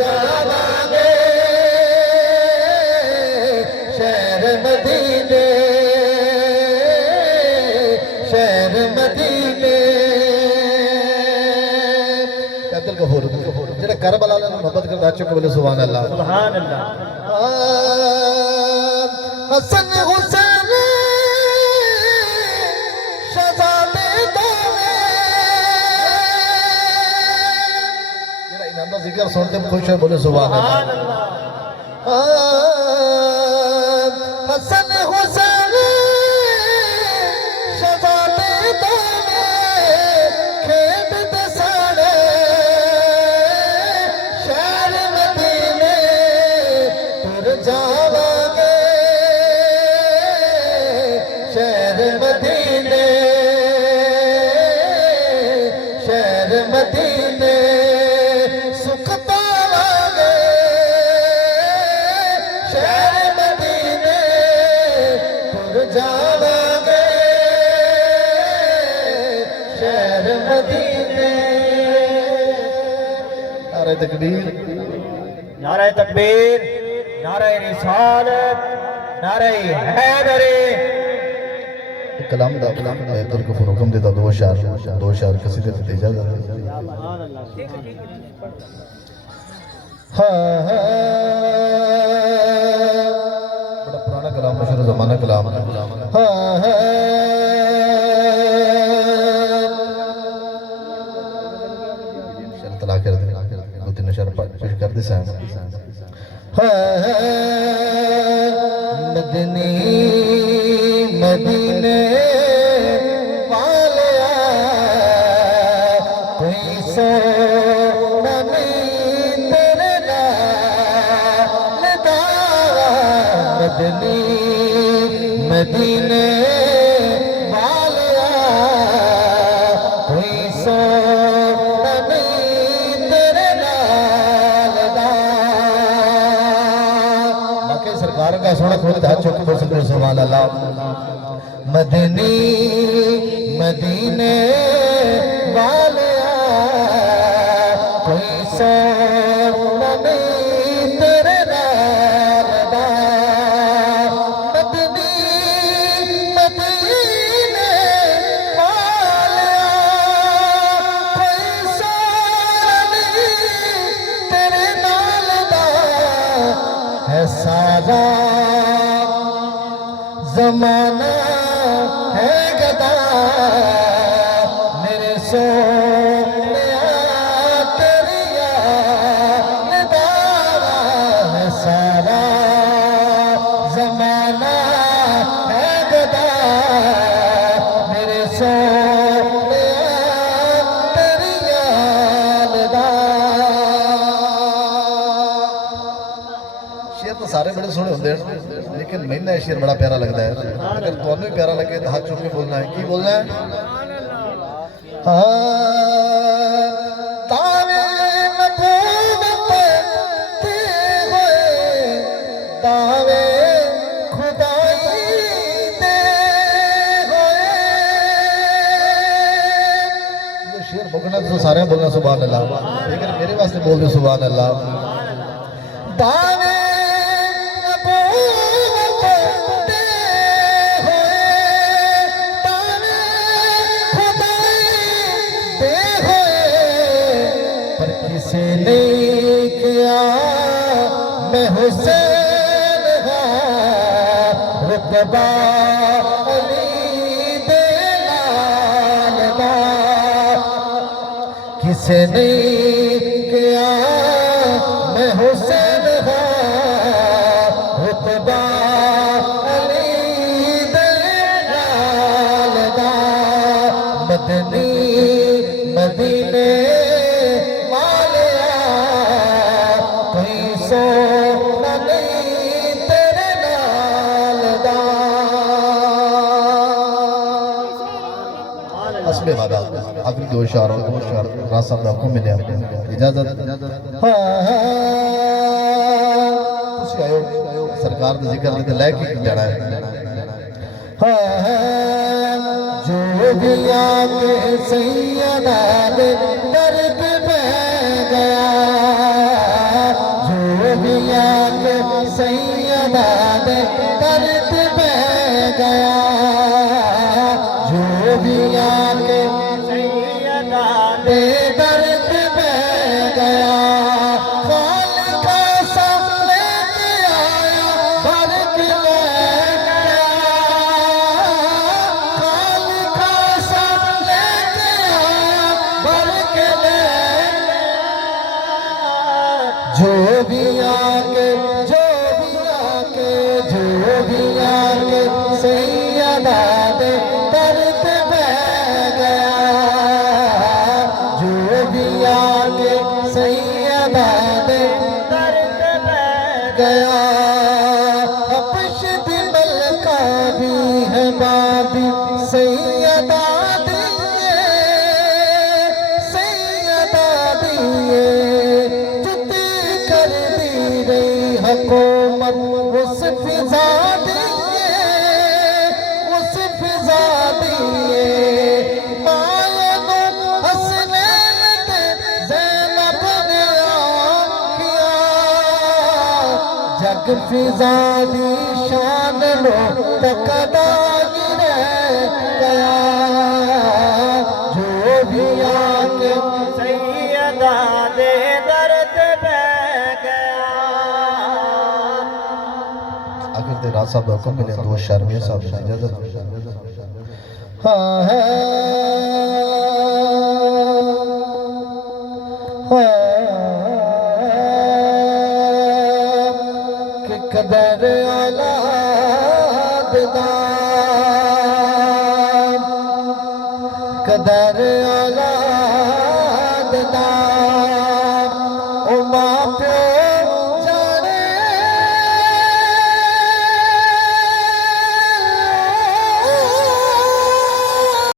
जावांगे शहर मदीने शहर मदीने अब्दुल गफूर जेड़ा करबला ने मोहब्बत करदा चुक बोले सुभान अल्लाह सुभान अल्लाह हसन हुसैन शहजादे दोने जेड़ा इनाम दा जिक्र सुनते खुश हो बोले सुभान अल्लाह हसन हुसैन शहजादे दोने खेडते साड़े शहर मदीने तुर जावांगे शहर मदीने शहर मदीने सुख पावांगे शहर मदीने तुर जावांगे शहर मदीने नारे तकबीर नारे तकबीर नारे रिसालत नारे हैदरी कलाम दा अब्दुल गफूर हुक्म देता दो शार कसीदे ते इजाजत बड़ा पुराना कलाम मशहूर ज़माना कलाम तला कर दे दो तीन नशर पेश कर दे साहब मदनी मदीने वालिया कोई सोना नहीं तेरे नाल दा मदनी मदीने वालिया कोई सोना नहीं तेरे नाल दा बाकी सरकार का सोना खोल हाथ चुक बोल सकते सुभान अल्लाह मदनी मदीने वालिया कोई सोना नहीं तेरे नाल दा मदनी मदीने वालिया कोई सोना नहीं तेरे नाल दा है सारा ज़माना है गदा मेरे सोनिया तेरी याद दावा है सारा ज़माना है गदा मेरे सोनिया तेरी याद दावा शेर तो सारे बड़े सोहने होंदे लेकिन मैंने शेर बड़ा प्यारा लगता है अगर तुम्हें भी प्यारा लगे तो हाथ चुक के बोलना है की बोलना है दावे नबूवत ते होए दावे खुदाई दे होए ये शेर बोलना तो सारे बोलना सुभान अल्लाह लेकिन मेरे वास्ते बोल दो सुभान अल्लाह दावे मैं हुसैन रुतबा अली दे लाल दा किसे नहीं किया मैं हुसैन रुतबा अली दे लाल दा मदनी मदीने आखिरी दो शार रासा आपको मिले इजाजत सरकार का जिक्र लैके जाना है जो भी आके सैयदा दर्द बह गया जो भी आके जो भी आके जो भी आके सैयदा दे दर पे बह गया, जो भी आके सैयदा दे दर पे बह गया। हबश दी मलका भी है बाबी सैयदा दिए, सैयदा दिए जुती कर दी रही हुकूमत उस फिजा दिए, उस फिजा दिए। मायनो हसनैन ते ज़ैनब ने आखिया, जग फिजा दी शान लो तकदा रह गया, जो भी आके सैयदा दे दर पे बह गया। आखिर ते राज साहब हुक्म मिले दो शर्मिया साहब ने इजाजत। हाँ है कि कदर औलाद दा